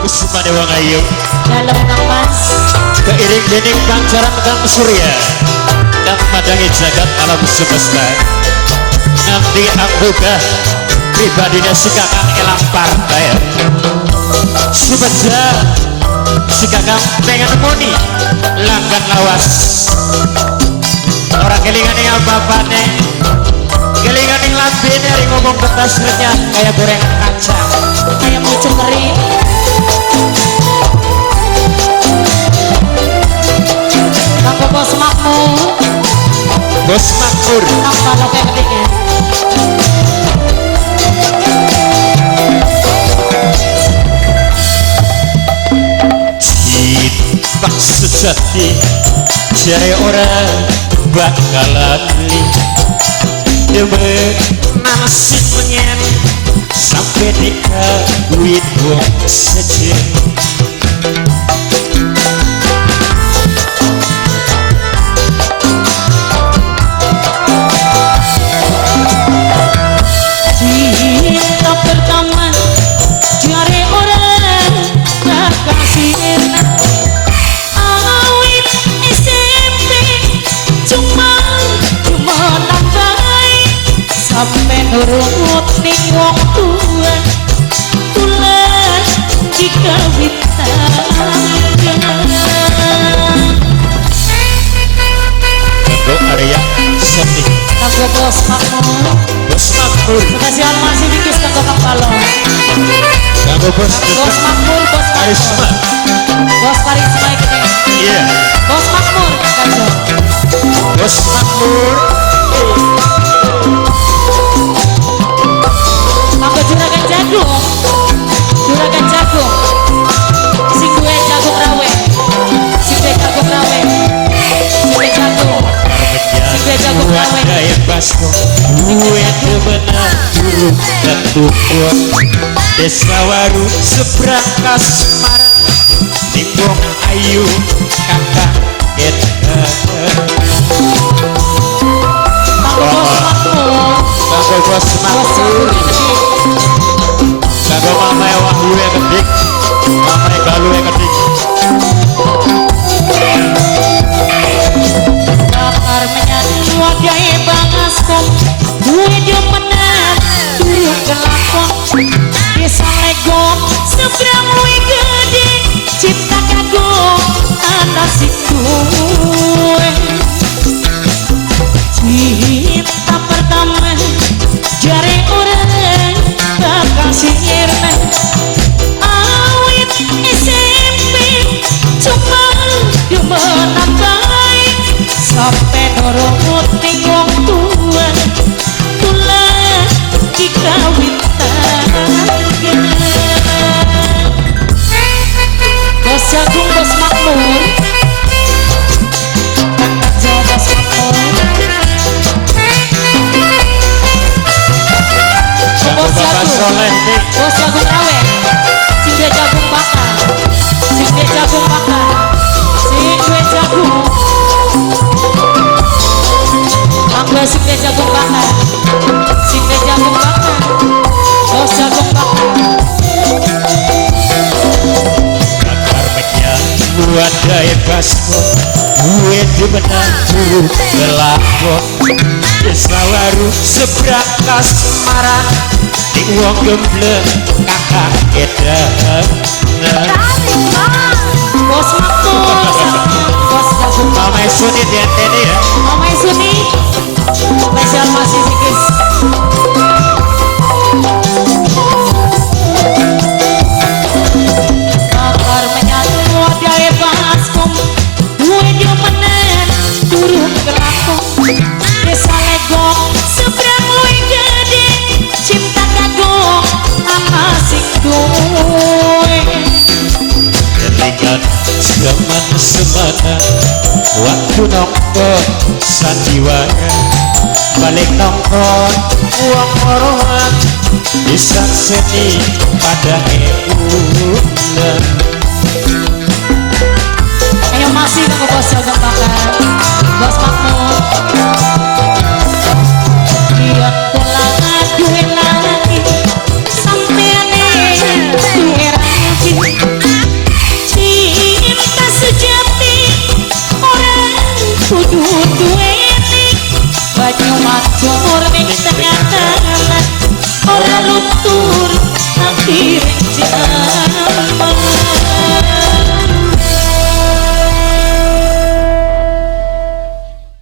Kusupane wong ayu dalam Kang Mas keiring dening pancaran Kang Surya kang madangi jagat alam semesta nganti anggoda pribadine si kakang elang partai subeja si kakang pengen muni langgan lawas orang kelingan yang apa-apane kelingan yang lambene hari ngomong betas renyah kayak gorengan kacang kayak mau cemeri Kang Bos Makmur Bos Makmur Kang Balok yang kedingin cinta sejati jare orang bakalan li demi nasib pengen sampai dikawin wong sejen cinta pertama jare orang kekasih awit SMP cuma nambai sampai nurut ning wong tua tulen dikawitan Kanggo Arya Soti Kanggo Bos Makmur Bos Makmur spesial masih dikis kanggo Kang Balong Kanggo Bos Bos Makmur Bos Karisma Bos Karisma ini iya Bos Makmur Kajo Bos Makmur Kanggo Juragan Jagung Juragan Jagung sing gue jagung rawe sing gue jagung rawe sing gue jagung sing gue jagung rawe gaya basko gue demenan turun dan tukun desa waru seberang kasmara nimbong ayu kakak kita Kanggo Bos Makmur Kanggo Bos Makmur kanggo mama wahyu yang kedik mama galu yang kedik bakar menyatu wadai bangaskom gue demenan turun kelakon desa legok seberang gue gede cinta kagum anak si gue cinta pertama jare orang kekasih irna awit SMP cuma demenan baik sampai nurut ning wong tua tulen dikawitan Bos Jagung Bos Makmur Jawa Bos Makmur Bos Bapak Jagung Soleh nih Bos Jagung rawe sing dia jagung bakar sing dia jagung bakar sing gue jagung Angga sing dia jagung bakar sing dia jagung bakar Bos Jagung bakar bakar menyan buat gaya basko gue demenan turun kelakon desa waru seberang kasmaran di wong gembleng kakak edan Bos Makmur Bos Jagung mama Suni di antene ya Mama Suni spesial masih sikis bakar menyatu wadai baskom gue demenan turun kelakon desa legok seberang luy gede cinta kagum ama sing gue kelingan zaman semana waktu nongkrong sandiwara balik nongkrong uang morohan bisa seni pada